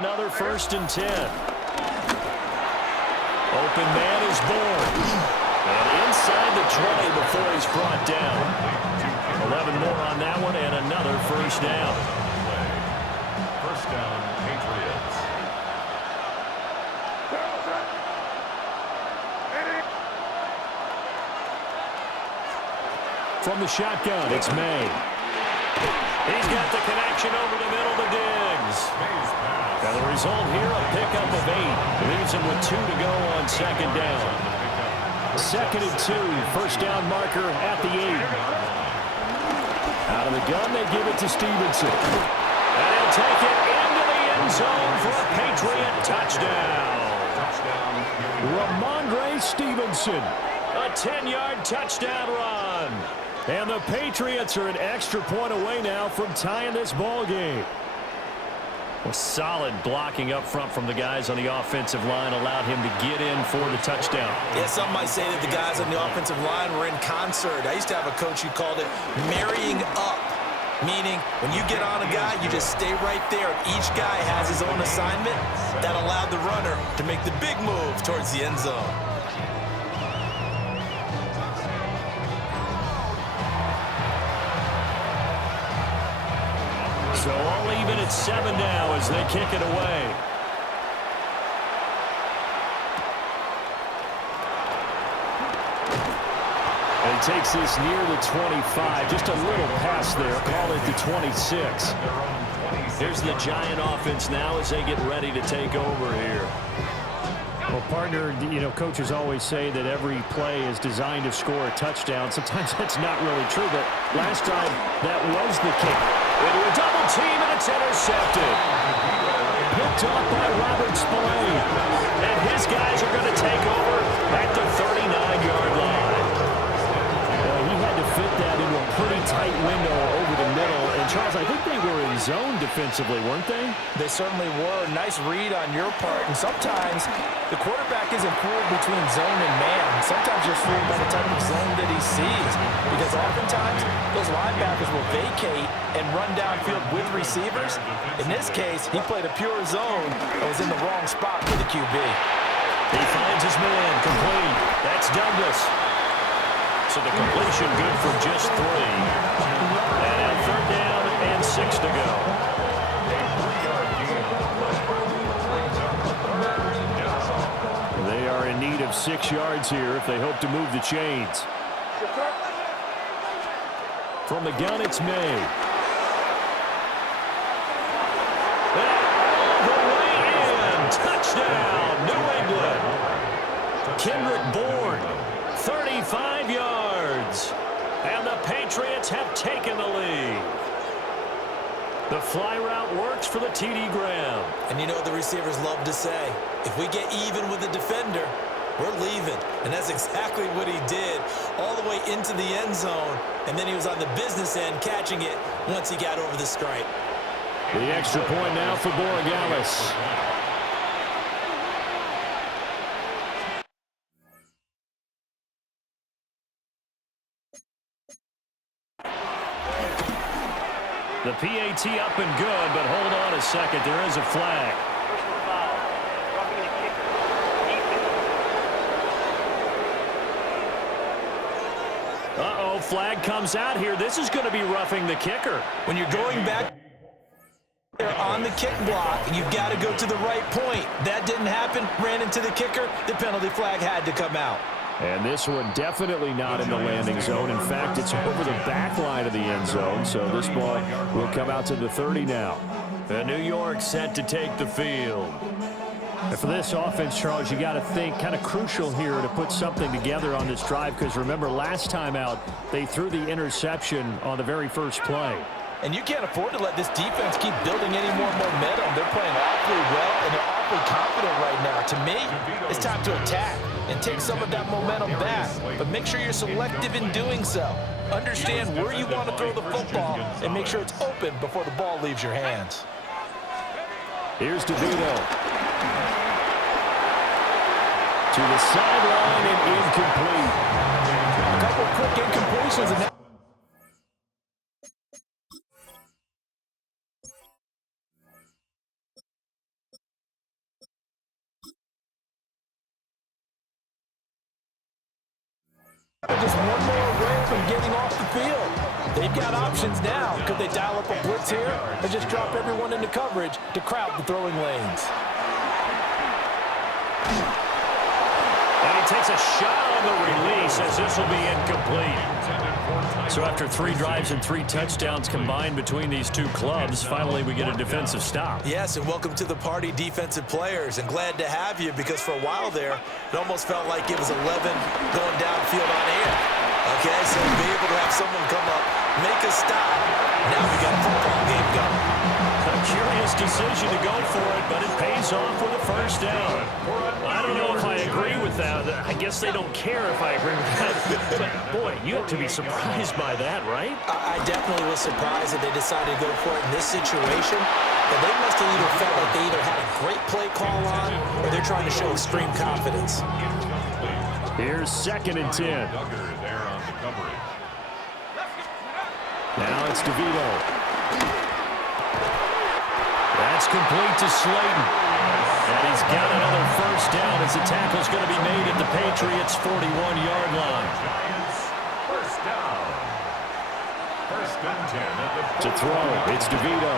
Another 1st and 10. Open man is born. And inside the 20 before he's brought down. 11 more on that one and another 1st down. 1st down, Patriots. From the shotgun, it's May. He's got the connection over the middle to Diggs. Now the result here, a pickup of 8. Leaves him with 2 to go on 2nd down. 2nd and 2, 1st down marker at the 8. Out of the gun, they give it to Stevenson. And he'll take it into the end zone for a Patriot touchdown. Ramondre Stevenson, a 10-yard touchdown run. And the Patriots are an extra point away now from tying this ball game. Well, solid blocking up front from the guys on the offensive line allowed him to get in for the touchdown. Yeah, some might say that the guys on the offensive line were in concert. I used to have a coach who called it marrying up, meaning when you get on a guy, you just stay right there. Each guy has his own assignment that allowed the runner to make the big move towards the end zone. So all even at 7 now as they kick it away. And he takes this near the 25. Just a little pass there. Call it the 26. Here's the Giant offense now as they get ready to take over here. Well, partner, coaches always say that every play is designed to score a touchdown. Sometimes that's not really true, but last time that was the case. Into a double team, and it's intercepted. Picked up by Robert Spillane. And his guys are going to take over at the 39-yard line. Well, he had to fit that into a pretty tight window over the middle. And, Charles, I think they were in zone defensively, weren't they? They certainly were. Nice read on your part. And sometimes the quarterback isn't fooled between zone and man. Sometimes you're fooled by the type of zone that he sees. Because oftentimes those linebackers will vacate and run downfield with receivers. In this case, he played a pure zone and was in the wrong spot for the QB. He finds his man complete. That's Douglas. So the completion good for just 3. And now 3rd down and 6 to go. They are in need of 6 yards here if they hope to move the chains. From the gun, it's May. All the way in. Touchdown, New England. Kendrick Bourne, 35 yards. And the Patriots have taken the lead. The fly route works for the TD Graham. And you know what the receivers love to say? If we get even with the defender, we're leaving. And that's exactly what he did all the way into the end zone. And then he was on the business end catching it once he got over the stripe. The extra point now for Borregales. The PAT up and good, but hold on a second. There is a flag. Uh-oh, flag comes out here. This is going to be roughing the kicker. When you're going back there on the kick block, you've got to go to the right point. That didn't happen. Ran into the kicker. The penalty flag had to come out. And this one definitely not in the landing zone. In fact, it's over the back line of the end zone, so this ball will come out to the 30 now. And New York set to take the field. And for this offense, Charles, you got to think kind of crucial here to put something together on this drive, because remember, last time out, they threw the interception on the very first play. And you can't afford to let this defense keep building any more momentum. They're playing awfully well, and they're awfully confident right now. To me, it's time to attack and take some of that momentum back. But make sure you're selective in doing so. Understand where you want to throw the football and make sure it's open before the ball leaves your hands. Here's DeVito. To the sideline and incomplete. A couple quick incompletions and They're just one more away from getting off the field. They've got options now. Could they dial up a blitz here or just drop everyone into coverage to crowd the throwing lanes? And he takes a shot on the release as this will be incomplete. So after 3 drives and 3 touchdowns combined between these two clubs, finally we get a defensive stop. Yes, and welcome to the party, defensive players, and glad to have you because for a while there, it almost felt like it was 11 going downfield on air. Okay, so be able to have someone come up, make a stop. Now we got a football game going. A curious decision to go for it, but it pays off with a first down. I don't know if I agree with that. I guess they don't care if I agree with that. But, boy, you have to be surprised by that, right? I definitely was surprised that they decided to go for it in this situation. But they must have either felt like they either had a great play call on or they're trying to show extreme confidence. Here's 2nd and 10. Now it's DeVito. That's complete to Slayton. And he's got another first down as the tackle's going to be made at the Patriots' 41-yard line. First down. 1st and 10 at the To throw, it's DeVito.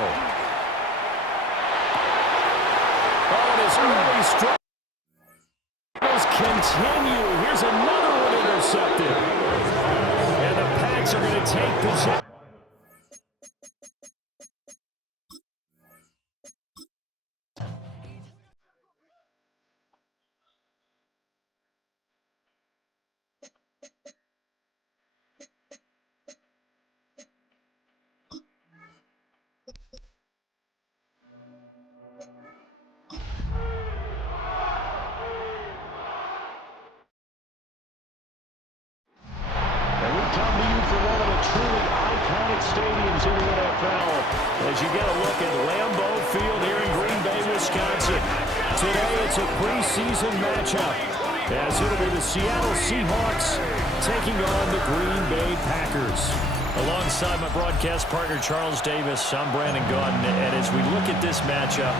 Oh, and his early struggles continue. Here's another one intercepted. And the Pats are going to take possession. Stadiums in the NFL as you get a look at Lambeau Field here in Green Bay, Wisconsin. Today it's a preseason matchup as it'll be the Seattle Seahawks taking on the Green Bay Packers. Alongside my broadcast partner Charles Davis, I'm Brandon Gaudin, and as we look at this matchup,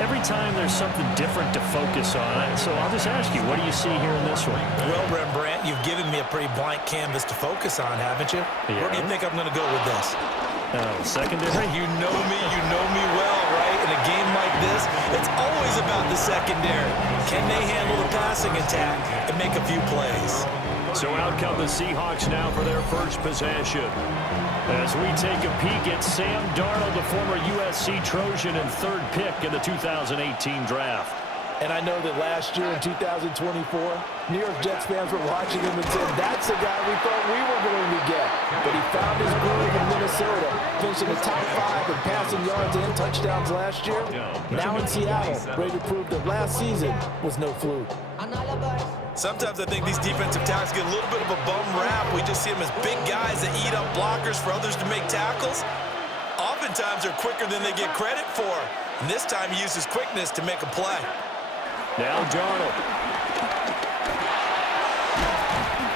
every time there's something different to focus on. So I'll just ask you, what do you see here in this one? Well, Rembrandt, you've given me a pretty blank canvas to focus on, haven't you? Yeah. Where do you think I'm going to go with this? Secondary? You know me well, right? In a game like this, it's always about the secondary. Can they handle the passing attack and make a few plays? So out come the Seahawks now for their first possession. As we take a peek at Sam Darnold, the former USC Trojan and 3rd pick in the 2018 draft. And I know that last year in 2024, New York Jets fans were watching him and said, that's the guy we thought we were going to get. But he found his groove in Minnesota, finishing the top 5 in passing yards and touchdowns last year. Now in Seattle, ready to prove that last season was no fluke. Sometimes I think these defensive tackles get a little bit of a bum rap. We just see them as big guys that eat up blockers for others to make tackles. Oftentimes they're quicker than they get credit for. And this time he uses quickness to make a play. Now Darnold.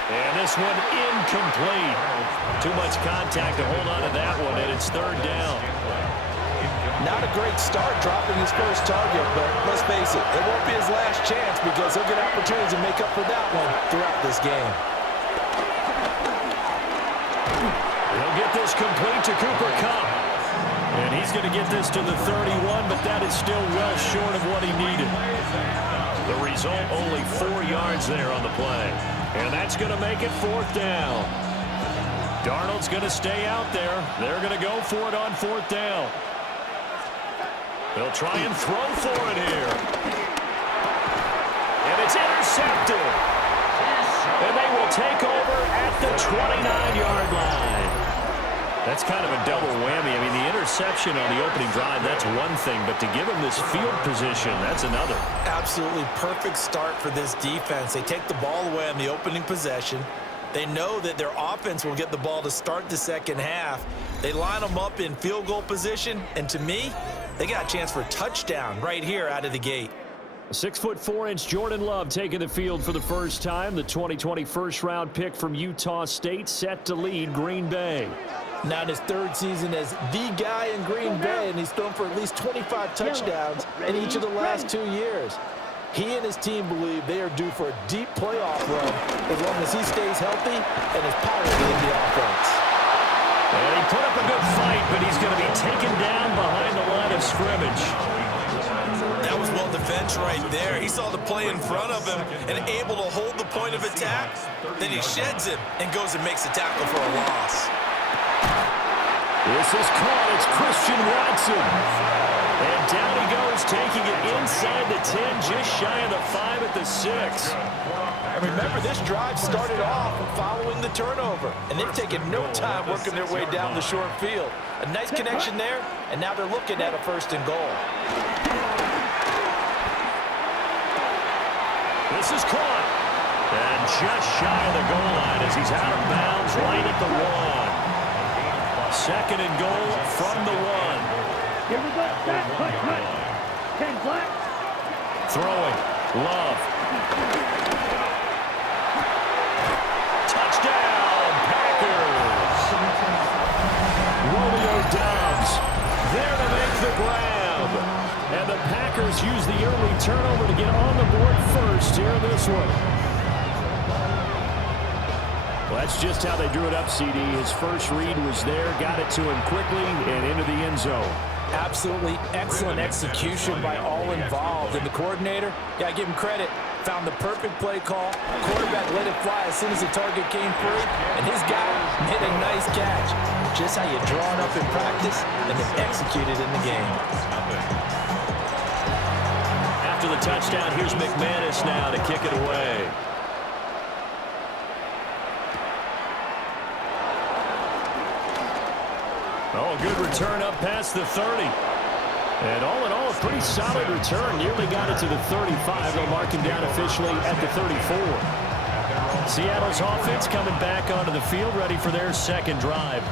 And this one incomplete. Too much contact to hold on to that one, and it's 3rd down. Not a great start dropping his first target, but let's face it, it won't be his last chance because he'll get opportunities to make up for that one throughout this game. He'll get this complete to Cooper Kupp. And he's going to get this to the 31, but that is still well short of what he needed. The result, only 4 yards there on the play. And that's going to make it 4th down. Darnold's going to stay out there. They're going to go for it on 4th down. They'll try and throw for it here. And it's intercepted. And they will take over at the 29-yard line. That's kind of a double whammy. I mean, the interception on the opening drive, that's one thing. But to give him this field position, that's another. Absolutely perfect start for this defense. They take the ball away on the opening possession. They know that their offense will get the ball to start the second half. They line them up in field goal position. And to me, they got a chance for a touchdown right here out of the gate. 6'4" Jordan Love taking the field for the first time. The 2020 first-round pick from Utah State set to lead Green Bay. Now in his 3rd season as the guy in Green Bay, and he's thrown for at least 25 touchdowns in each of the last 2 years. He and his team believe they are due for a deep playoff run as long as he stays healthy and is piloting the offense. And he put up a good fight, but he's going to be taken down behind the line of scrimmage. That was well defense right there. He saw the play in front of him and able to hold the point of attack. Then he sheds it and goes and makes a tackle for a loss. This is caught. It's Christian Watson. And down he goes, taking it inside the 10, just shy of the 5 at the 6. And remember, this drive started off following the turnover, and they've taken no time working their way down the short field. A nice connection there, and now they're looking at a 1st and goal. This is caught. And just shy of the goal line as he's out of bounds right at the 1. 2nd and goal from the 1. Here we go. Cut. 10 flat. Throwing. Love. Touchdown, Packers. Romeo Doubs there to make the grab. And the Packers use the early turnover to get on the board first here in this one. Well, that's just how they drew it up, CD. His first read was there, got it to him quickly, and into the end zone. Absolutely excellent execution by all involved. And the coordinator, gotta give him credit, found the perfect play call. Quarterback let it fly as soon as the target came through, and his guy made a nice catch. Just how you draw it up in practice and then execute it in the game. After the touchdown, here's McManus now to kick it away. Oh, good return up past the 30. And all in all, a pretty solid return. Nearly got it to the 35. They'll mark him down officially at the 34. Seattle's offense coming back onto the field, ready for their 2nd drive.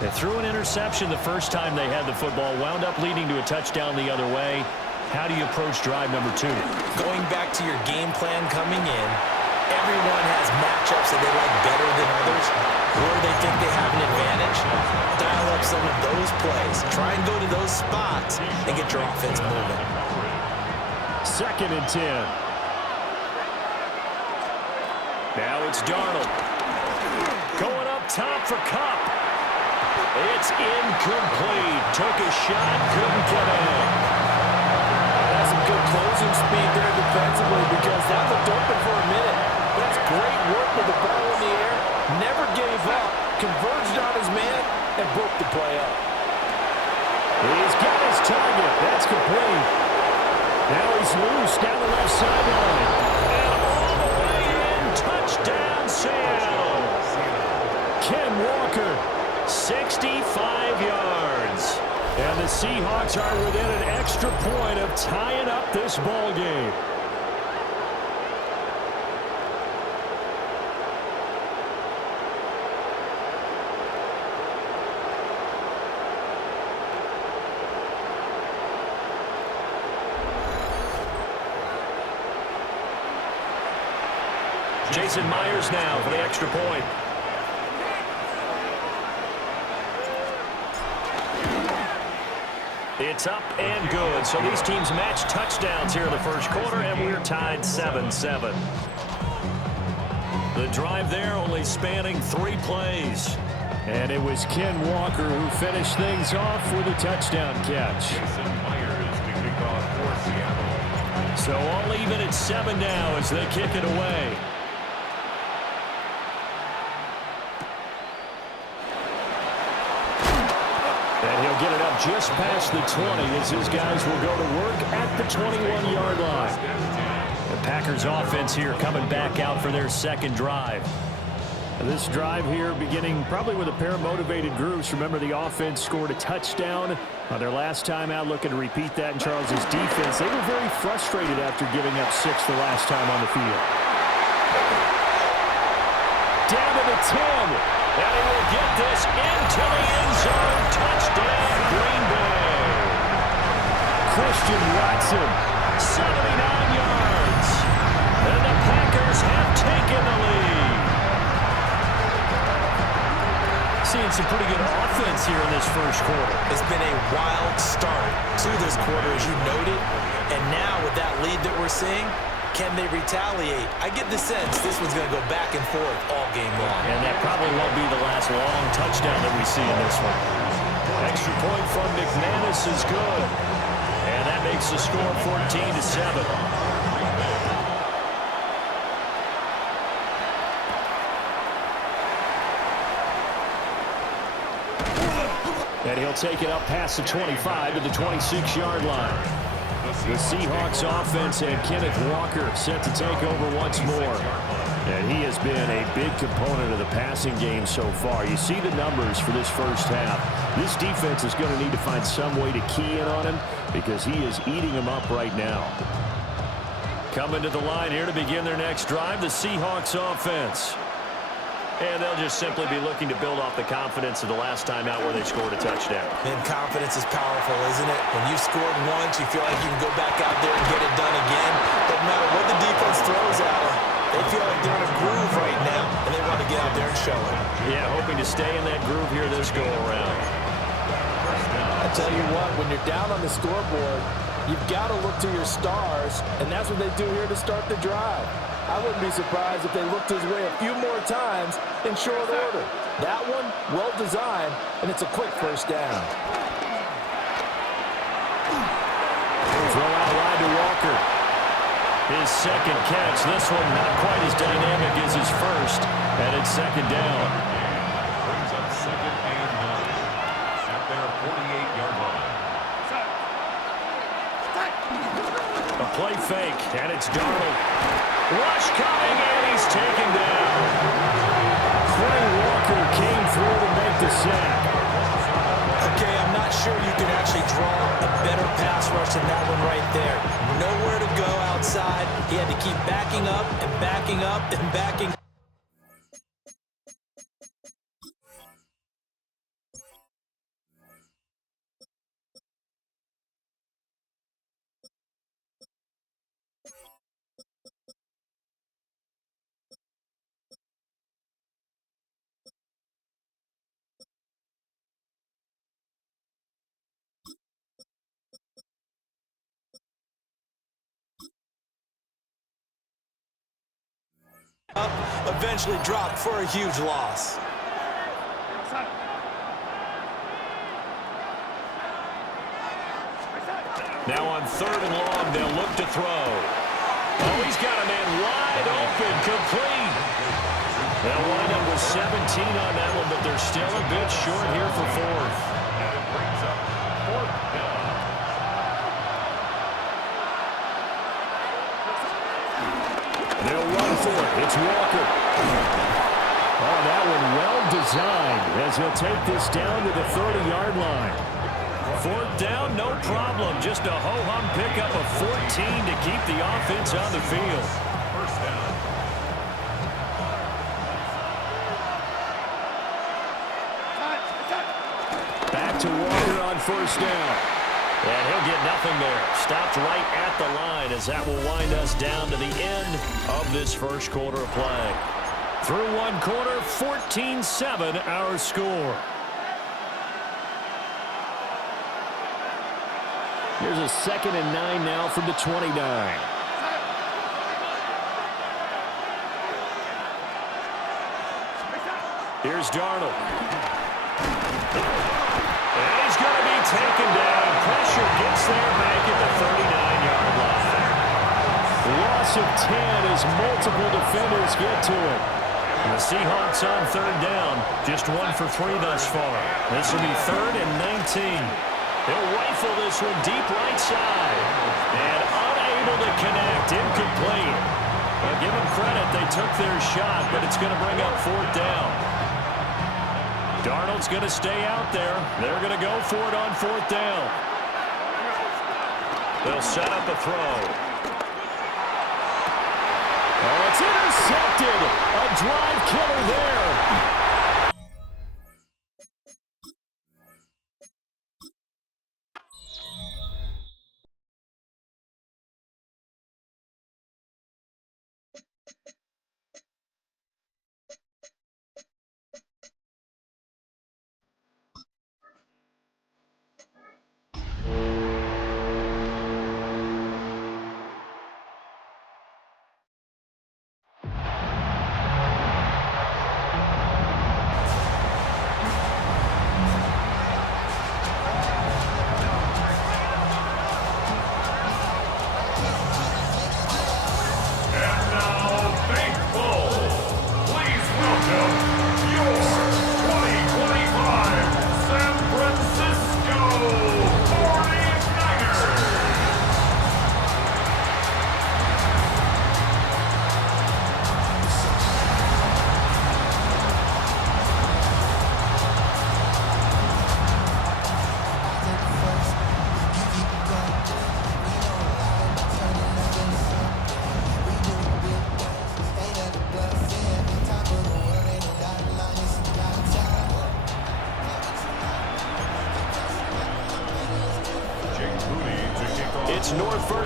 They threw an interception the first time they had the football, wound up leading to a touchdown the other way. How do you approach drive number 2? Going back to your game plan coming in, everyone has matchups that they like better than others, or they think they have an advantage. Dial up some of those plays. Try and go to those spots and get your offense moving. 2nd and 10. Now it's Darnold. Going up top for Kupp. It's incomplete. Took a shot, couldn't get in. That's some good closing speed there defensively because that looked open for a minute. That's great work with the ball in the air. Never gave up. Converged on his man and broke the play up. He's got his target. That's complete. Now he's loose down the left sideline. And all the way in. Touchdown, Seattle. Ken Walker, 65 yards. And the Seahawks are within an extra point of tying up this ball game. Jason Myers now for the extra point. It's up and good. So these teams match touchdowns here in the first quarter, and we're tied 7-7. The drive there only spanning 3 plays. And it was Ken Walker who finished things off with a touchdown catch. So all even at 7 now as they kick it away. And he'll get it up just past the 20 as his guys will go to work at the 21-yard line. The Packers offense here coming back out for their 2nd drive. This drive here beginning probably with a pair of motivated groups. Remember, the offense scored a touchdown on their last time out, looking to repeat that in Charles's defense. They were very frustrated after giving up 6 the last time on the field. Down to the 10. And he will get this into the end zone. Touchdown, Green Bay. Christian Watson, 79 yards. And the Packers have taken the lead. Seeing some pretty good offense here in this first quarter. It's been a wild start to this quarter, as you noted. And now with that lead that we're we're seeing, can they retaliate? I get the sense this one's going to go back and forth all game long. And that probably won't be the last long touchdown that we see in this one. Extra point from McManus is good. And that makes the score 14-7. And he'll take it up past the 25 to the 26-yard line. The Seahawks offense and Kenneth Walker set to take over once more. And he has been a big component of the passing game so far. You see the numbers for this first half. This defense is going to need to find some way to key in on him because he is eating them up right now. Coming to the line here to begin their next drive, the Seahawks offense. And they'll just simply be looking to build off the confidence of the last time out where they scored a touchdown. And confidence is powerful, isn't it? When you scored once, you feel like you can go back out there and get it done again. Doesn't matter what the defense throws at them. They feel like they're in a groove right now, and they want to get out there and show it. Yeah, hoping to stay in that groove here this go-around. I tell you what, when you're down on the scoreboard, you've got to look to your stars, and that's what they do here to start the drive. I wouldn't be surprised if they looked his way a few more times in short order. That one, well designed, and it's a quick first down. Throw out wide to Walker. His second catch. This one not quite as dynamic as his first, and it's second down. Brings up 2nd and 9 at their 48-yard line. A play fake, and it's Darnold. Rush coming, and he's taken down. Quay Walker came through to make the sack. Okay, I'm not sure you can actually draw a better pass rush than that one right there. Nowhere to go outside. He had to keep backing up and backing up and backing up. Eventually dropped for a huge loss. Now on 3rd and long, they'll look to throw. Oh, he's got a man wide open, complete. They'll wind up with 17 on that one, but they're still a bit short here for 4th. And it brings up 4th down. They'll run for it. It's Walker. Oh, that one well designed as he'll take this down to the 30-yard line. 4th down, no problem. Just a ho-hum pickup of 14 to keep the offense on the field. First down. Back to Walker on 1st down. And he'll get nothing there. Stopped right at the line as that will wind us down to the end of this first quarter of play. Through one quarter, 14-7 our score. Here's a 2nd and 9 now from the 29. Here's Darnold. And he's going to be taken down. Pressure gets there back at the 39-yard line. Loss of 10 as multiple defenders get to it. And the Seahawks on 3rd down. Just 1 for 3 thus far. This will be 3rd and 19. They'll rifle this one deep right side. And unable to connect. Incomplete. Well, give them credit. They took their shot, but it's going to bring up 4th down. Darnold's going to stay out there. They're going to go for it on 4th down. They'll set up a throw. Oh, it's intercepted. A drive killer there.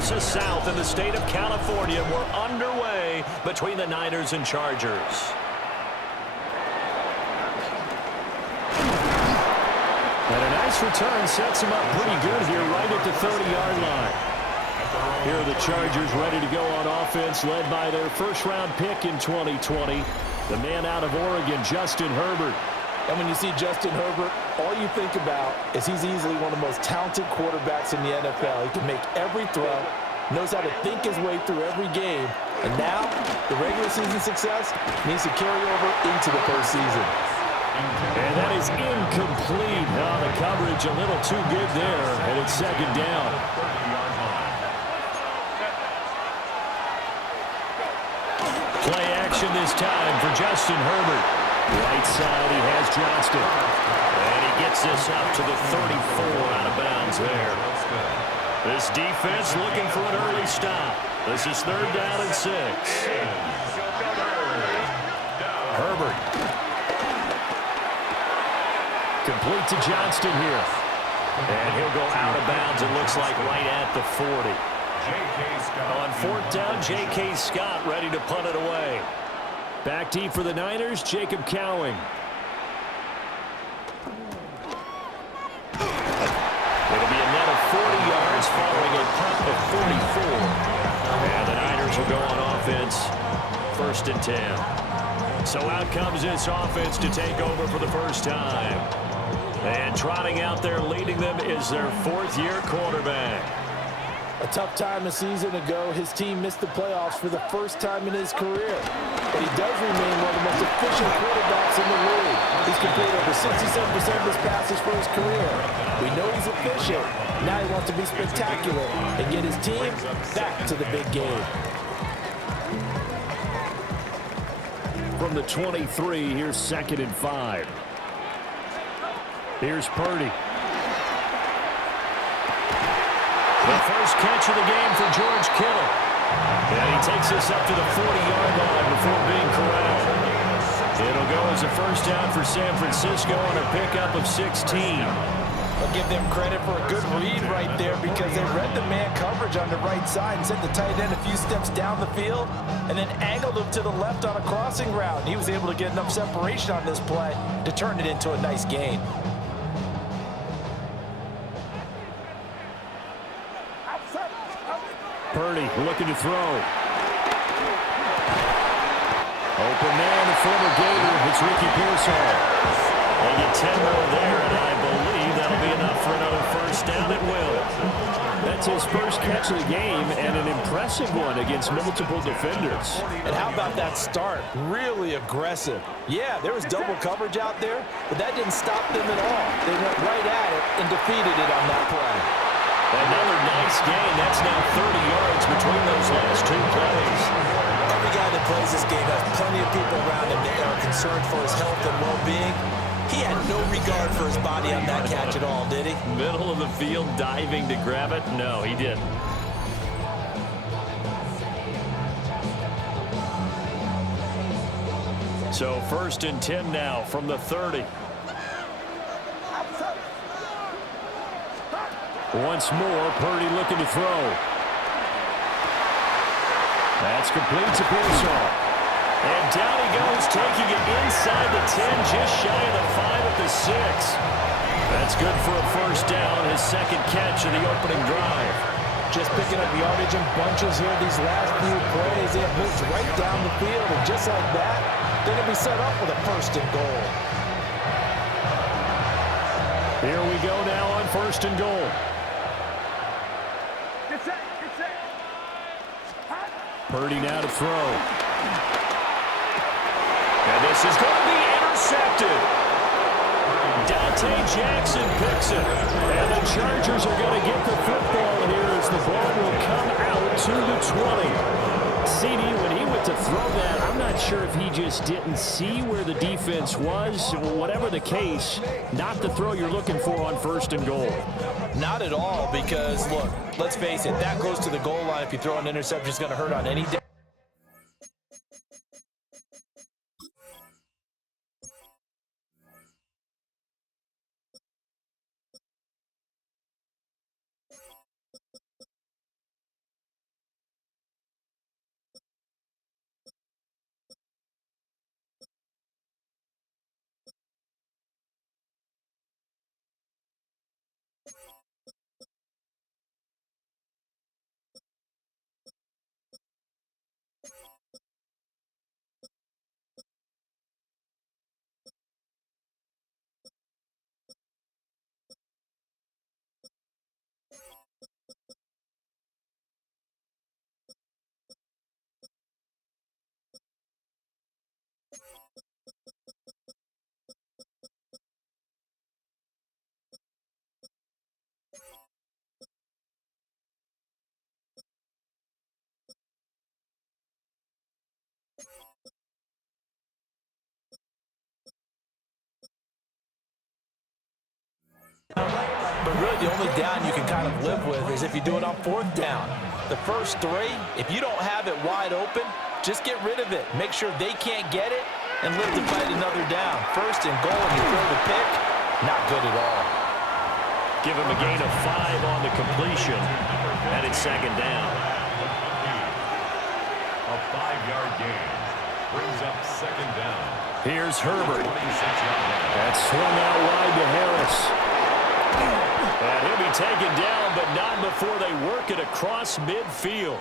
Tulsa South in the state of California. We're underway between the Niners and Chargers. And a nice return sets him up pretty good here right at the 30-yard line. Here are the Chargers ready to go on offense, led by their first-round pick in 2020, the man out of Oregon, Justin Herbert. And when you see Justin Herbert, all you think about is he's easily one of the most talented quarterbacks in the NFL. He can make every throw, knows how to think his way through every game, and now the regular season success needs to carry over into the postseason. And that is incomplete. Oh, the coverage a little too good there, and it's second down. Play action this time for Justin Herbert. Right side, he has Johnston. And he gets this up to the 34 out of bounds there. This defense looking for an early stop. This is 3rd down and 6. Herbert. Complete to Johnston here. And he'll go out of bounds, it looks like, right at the 40. On 4th down, J.K. Scott ready to punt it away. Back deep for the Niners, Jacob Cowing. It'll be a net of 40 yards following a punt of 44. And the Niners will go on offense, 1st and 10. So out comes this offense to take over for the first time. And trotting out there leading them is their 4th-year quarterback. A tough time a season ago, his team missed the playoffs for the first time in his career. But he does remain one of the most efficient quarterbacks in the league. He's completed over 67% of his passes for his career. We know he's efficient. Now he wants to be spectacular and get his team back to the big game. From the 23, here's 2nd and 5. Here's Purdy. The first catch of the game for George Kittle. And he takes this up to the 40-yard line before being corralled. It'll go as a first down for San Francisco on a pickup of 16. I'll give them credit for a good read right there because they read the man coverage on the right side and sent the tight end a few steps down the field and then angled him to the left on a crossing route. He was able to get enough separation on this play to turn it into a nice gain. Purdy looking to throw. Open man, the former Gator. It's Ricky Pearsall. They get 10 more there, and I believe that'll be enough for another first down. It will. That's his first catch of the game, and an impressive one against multiple defenders. And how about that start? Really aggressive. Yeah, there was double coverage out there, but that didn't stop them at all. They went right at it and defeated it on that play. Another nice gain. That's now 30 yards between those last 2 plays. Every guy that plays this game has plenty of people around him that are concerned for his health and well-being. He had no regard for his body on that catch at all, did he? Middle of the field diving to grab it? No, he didn't. So 1st and 10 now from the 30. Once more, Purdy looking to throw. That's complete to Pearsall. And down he goes, taking it inside the 10, just shy of the 5 at the 6. That's good for a first down, his 2nd catch of the opening drive. Just picking up yardage in bunches here these last few plays. They have moved right down the field, and just like that, they're going to be set up with a 1st and goal. Here we go now on 1st and goal. Purdy now to throw. And this is going to be intercepted. Dante Jackson picks it. And the Chargers are going to get the football here as the ball will come out to the 20. CD, when he went to throw that, I'm not sure if he just didn't see where the defense was. Whatever the case, not the throw you're looking for on 1st and goal. Not at all, because, look, let's face it, that close to the goal line, if you throw an interception, it's going to hurt on any day. the only down you can kind of live with is if you do it on 4th down. The first 3, if you don't have it wide open, just get rid of it. Make sure they can't get it and live to fight another down. 1st and goal, and you throw the pick, not good at all. Give him a gain of 5 on the completion, and it's 2nd down. A 5-yard gain brings up 2nd down. Here's Herbert. 26 yards. That's swung out wide to Harris. And he'll be taken down, but not before they work it across midfield.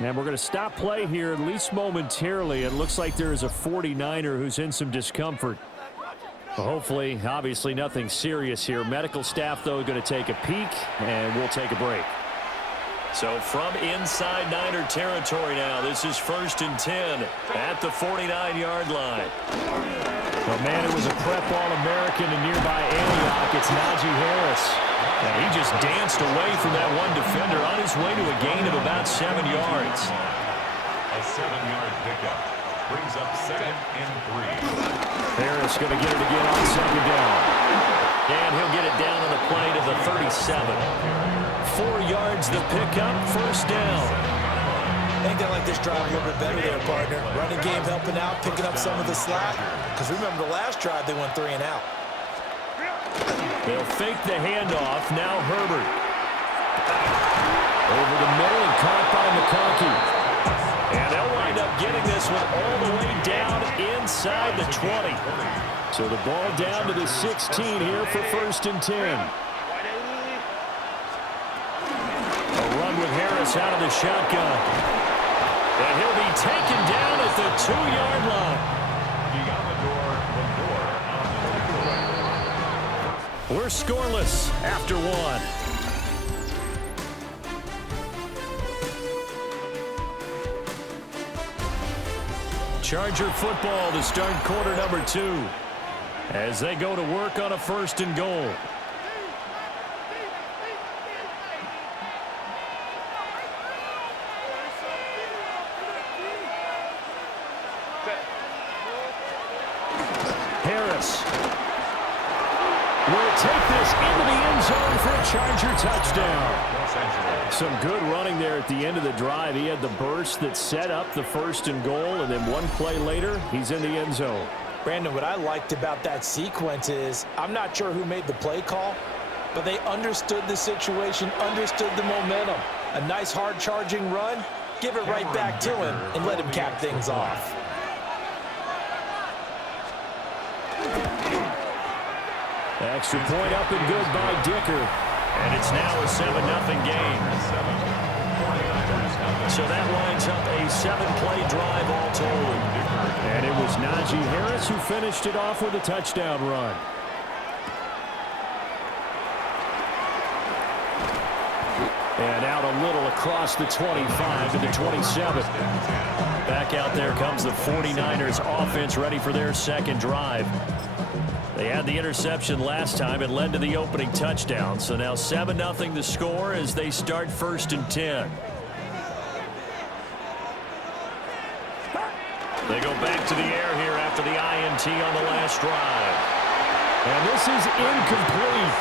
And we're going to stop play here, at least momentarily. It looks like there is a 49er who's in some discomfort. Well, hopefully, obviously, nothing serious here. Medical staff, though, going to take a peek, and we'll take a break. So from inside Niner territory now, this is 1st and 10 at the 49-yard line. Well, man, it was a prep All-American in nearby Antioch. It's Najee Harris. And he just danced away from that one defender on his way to a gain of about 7 yards. A 7-yard pickup brings up 2nd and 3. Harris going to get it again on 2nd down. And he'll get it down on the play to the 37. 4 yards the pickup, 1st down. I think they like this drive a little bit better there, partner. Running game helping out, picking up some of the slack. Because remember the last drive, they went 3 and out. They'll fake the handoff. Now Herbert. Over the middle and caught by McConkey. And they'll wind up getting this one all the way down inside the 20. So the ball down to the 16 here for 1st and 10. A run with Harris out of the shotgun. And he'll be taken down at the 2-yard line. We're scoreless after 1. Charger football to start quarter number 2 as they go to work on a 1st and goal. Harris will take this into the end zone for a Charger touchdown. Some good running there at the end of the drive. He had the burst that set up the 1st and goal, and then one play later, he's in the end zone. Brandon, what I liked about that sequence is I'm not sure who made the play call, but they understood the situation, understood the momentum. A nice hard charging run, give it right back to him and let him cap things off. Extra point up and good by Dicker. And it's now a 7-0 game. So that lines up a 7-play drive all told. And it was Najee Harris who finished it off with a touchdown run. And out a little across the 25 to the 27. Back out there comes the 49ers offense ready for their 2nd drive. They had the interception last time. It led to the opening touchdown. So now 7-0 the score as they start 1st and 10. They go back to the air here after the INT on the last drive. And this is incomplete.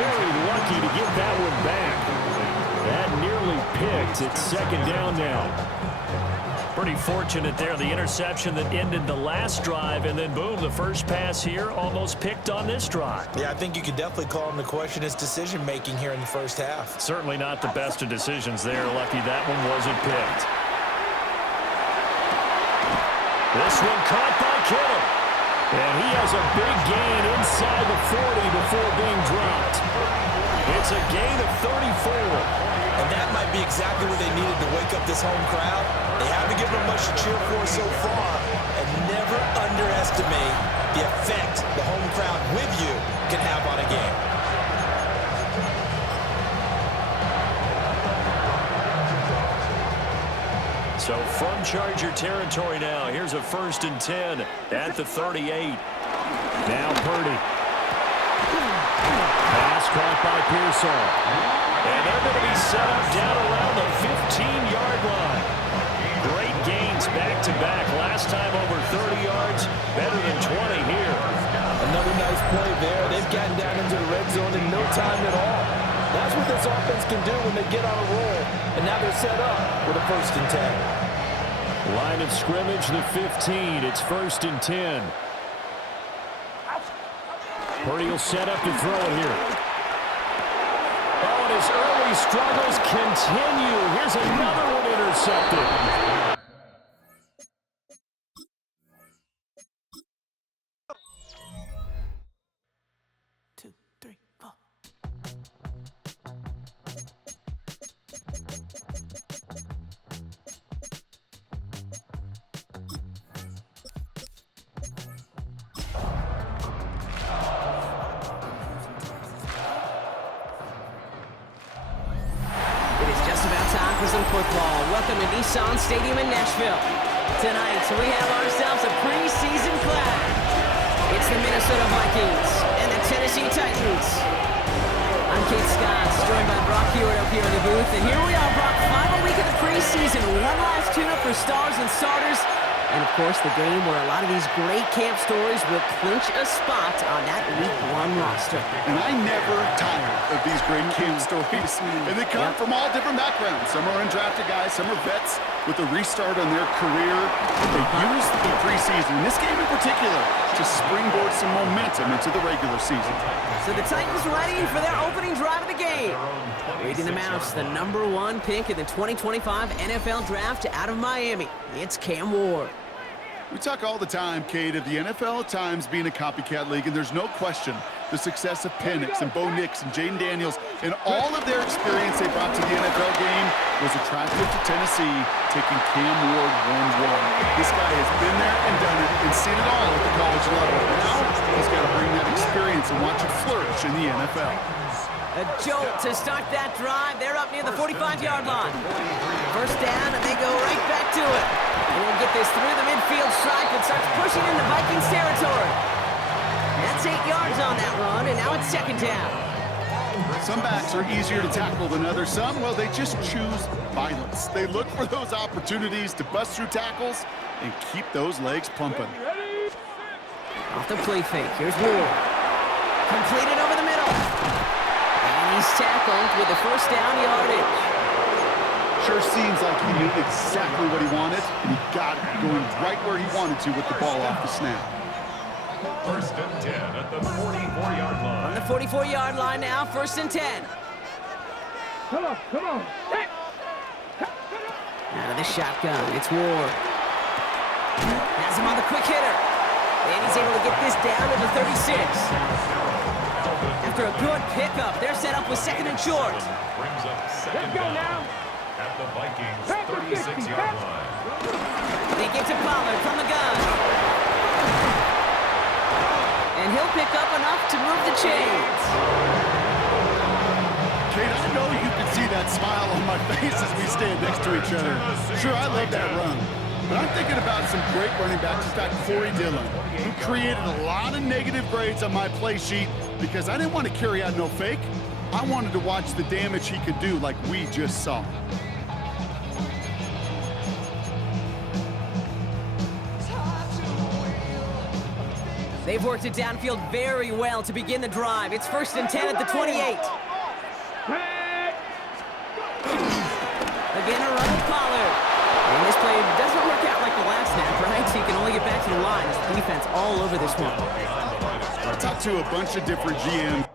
Very lucky to get that one back. That nearly picked. It's 2nd down now. Pretty fortunate there, the interception that ended the last drive, and then boom, the first pass here almost picked on this drive. Yeah, I think you could definitely call him to question his decision-making here in the first half. Certainly not the best of decisions there. Lucky that one wasn't picked. This one caught by Kittle. And he has a big gain inside the 40 before being dropped. It's a gain of 34. And that might be exactly what they needed to wake up this home crowd. They haven't given them much to cheer for so far. And never underestimate the effect the home crowd with you can have on a game. So from Charger territory now, here's a 1st and 10 at the 38. Now Purdy. Pass caught by Pearsall. And they're going to be set up down around the 15-yard line. Great gains back-to-back. Last time over 30 yards, better than 20 here. Another nice play there. They've gotten down into the red zone in no time at all. That's what this offense can do when they get on a roll. And now they're set up with a 1st and 10. Line of scrimmage, the 15. It's 1st and 10. Purdy will set up to throw it here. Oh, and his early struggles continue. Here's another one intercepted. 2, 3, 4. It is just about time for some football. Welcome to Nissan Stadium in Nashville. Tonight, we have ourselves a preseason clash. It's the Minnesota Vikings and the Tennessee Titans. I'm Kate Scott, joined by Brock Hewitt up here in the booth. And here we are, Brock, final week of the preseason. One last tune-up for stars and starters. And, of course, the game where a lot of these great camp stories will clinch a spot on that Week 1 roster. And I never tire of these great camp stories. And they come from all different backgrounds. Some are undrafted guys, some are vets with a restart on their career. They use the preseason, in this game in particular, to springboard some momentum into the regular season. So the Titans ready for their opening drive of the game. Leading the Mouse, the #1 pick in the 2025 NFL Draft out of Miami. It's Cam Ward. We talk all the time, Kate, of the NFL at times being a copycat league, and there's no question the success of Penix and Bo Nix and Jaden Daniels and all of their experience they brought to the NFL game was attractive to Tennessee, taking Cam Ward 1-1. This guy has been there and done it and seen it all at the college level. Now he's got to bring that experience and watch it flourish in the NFL. A jolt to start that drive. They're up near the 45-yard line. First down, and they go right back to it. And we'll get this through the midfield stripe and starts pushing into Vikings territory. That's 8 yards on that run, and now it's 2nd down. Some backs are easier to tackle than others. Some, well, they just choose violence. They look for those opportunities to bust through tackles and keep those legs pumping. Off the play fake. Here's Ward. Completed over the middle. And he's tackled with the 1st down yardage. Sure seems like he knew exactly what he wanted, and he got it going right where he wanted to with the ball off the snap. 1st and 10 at the 44-yard line. On the 44-yard line now, 1st and 10. Come on, come on. Hey. Out of the shotgun, it's Ward. Has him on the quick hitter. And he's able to get this down to the 36. After a good pickup, they're set up with 2nd and short. Brings up 2nd Let's go down now. at the Vikings 36-yard line. They get to Pollard from the gun. And he'll pick up enough to move the chains. Kate, I know you can see that smile on my face as we stand next to each other. Sure, I love that run. But I'm thinking about some great running backs. It's got Corey Dillon, who created a lot of negative grades on my play sheet because I didn't want to carry out no fake. I wanted to watch the damage he could do like we just saw. They've worked it downfield very well to begin the drive. It's 1st and 10 at the 28. Again, a run with Pollard. And this play doesn't work out like the last snap, right? So you can only get back to the line. It's the defense all over this one. I talked to a bunch of different GMs.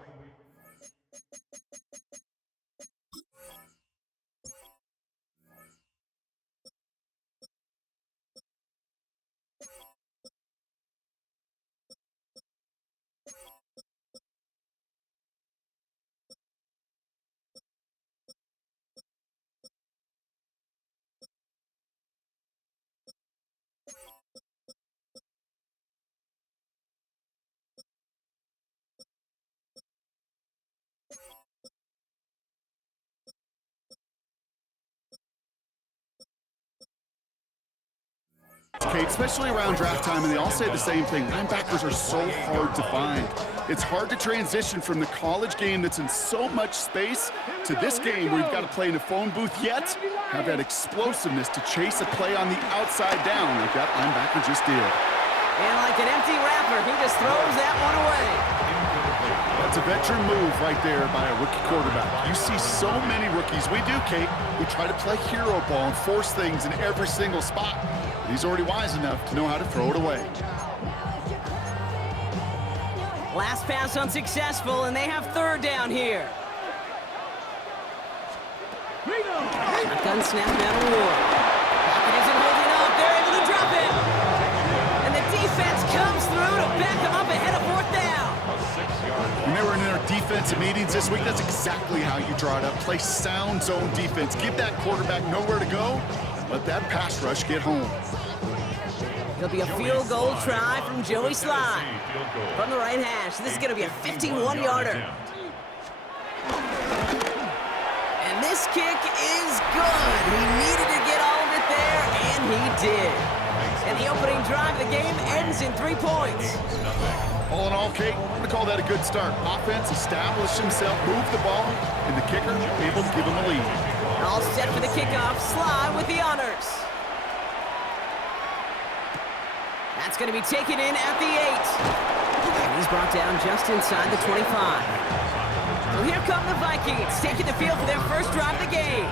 Kate, especially around draft time, and they all say the same thing. Linebackers are so hard to find. It's hard to transition from the college game that's in so much space to this game where you've got to play in a phone booth, yet have that explosiveness to chase a play on the outside down like that linebacker just did. And like an empty wrapper, he just throws that one away. That's a veteran move right there by a rookie quarterback. You see so many rookies, we do, Kate, who try to play hero ball and force things in every single spot. He's already wise enough to know how to throw it away. Last pass unsuccessful, and they have third down here. Shotgun snap down the Ward. Pocket isn't holding up. They're able to drop it. And the defense comes through to back them up ahead of fourth down. When they were in their defensive meetings this week, that's exactly how you draw it up. Play sound zone defense. Give that quarterback nowhere to go. Let that pass rush get home. It'll be a field goal try from Joey Sly from the right hash. This is going to be a 51-yarder. And this kick is good. He needed to get all of it there, and he did. And the opening drive of the game ends in 3 points. All in all, Kate, I'm going to call that a good start. Offense established himself, moved the ball, and the kicker able to give him a lead. All set for the kickoff. Sly with the honors. That's going to be taken in at the 8. And he's brought down just inside the 25. So here come the Vikings, taking the field for their first drive of the game.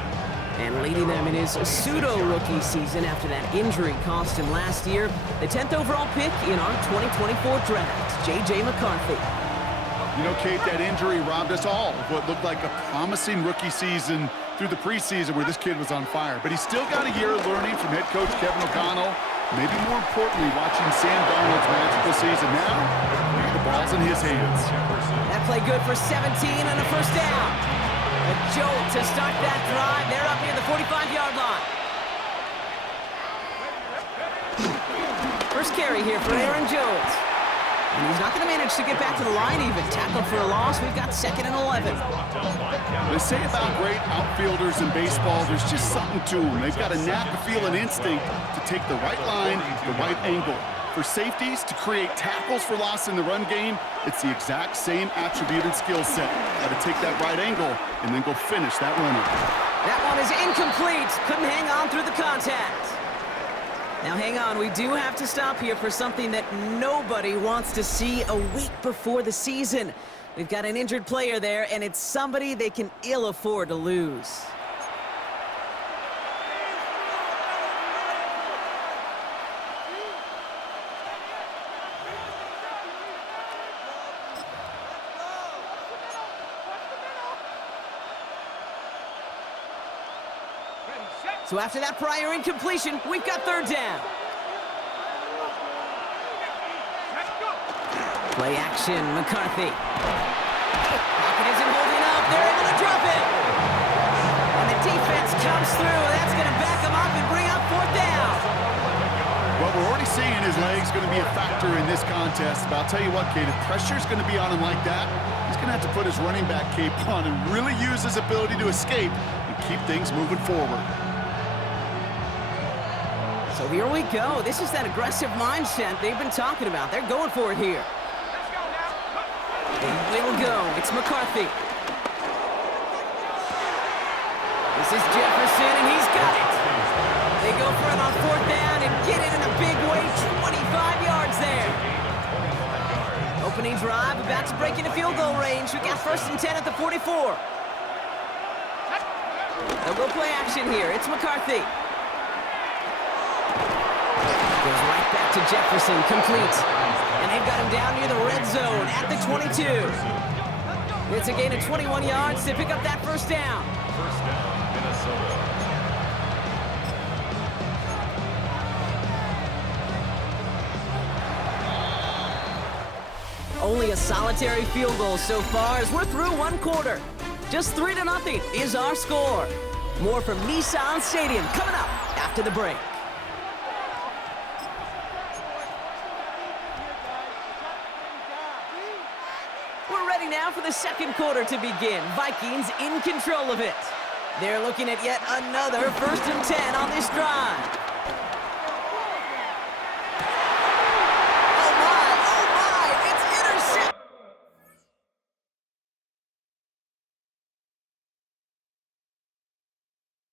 And leading them in his pseudo-rookie season after that injury cost him last year. The 10th overall pick in our 2024 draft, J.J. McCarthy. You know, Kate, that injury robbed us all of what looked like a promising rookie season through the preseason where this kid was on fire. But he's still got a year of learning from head coach Kevin O'Connell. Maybe more importantly, watching Sam Darnold's magical season. Now, the ball's in his hands. That play good for 17 on a first down. A jolt to start that drive. They're up near the 45-yard line. First carry here for Aaron Jones. And he's not going to manage to get back to the line even. Tackled for a loss. We've got 2nd and 11. They say about great outfielders in baseball, there's just something to them. They've got a knack, a feel, an instinct to take the right line, the right angle. For safeties to create tackles for loss in the run game, it's the exact same attribute and skill set. Got to take that right angle and then go finish that runner. That one is incomplete. Couldn't hang on through the contact. Now hang on, we do have to stop here for something that nobody wants to see a week before the season. We've got an injured player there, and it's somebody they can ill afford to lose. So after that prior incompletion, we've got third down. Play action, McCarthy. Pocket isn't holding up. They're able to drop it. And the defense comes through. That's going to back them up and bring up fourth down. Well, we're already seeing his legs going to be a factor in this contest. But I'll tell you what, Kate, if pressure's going to be on him like that, he's going to have to put his running back cape on and really use his ability to escape and keep things moving forward. So here we go. This is that aggressive mindset they've been talking about. They're going for it here. They will go. It's McCarthy. This is Jefferson, and he's got it. They go for it on fourth down and get it in a big way. 25 yards there. Opening drive, about to break into field goal range. We got 1st and 10 at the 44. They'll go play action here. It's McCarthy. Goes right back to Jefferson, complete. And they've got him down near the red zone at the 22. It's a gain of 21 yards to pick up that first down. First down, Minnesota. Only a solitary field goal so far as we're through one quarter. Just 3-0 is our score. More from Nissan Stadium coming up after the break. Now for the second quarter to begin. Vikings in control of it. They're looking at yet another 1st and 10 on this drive.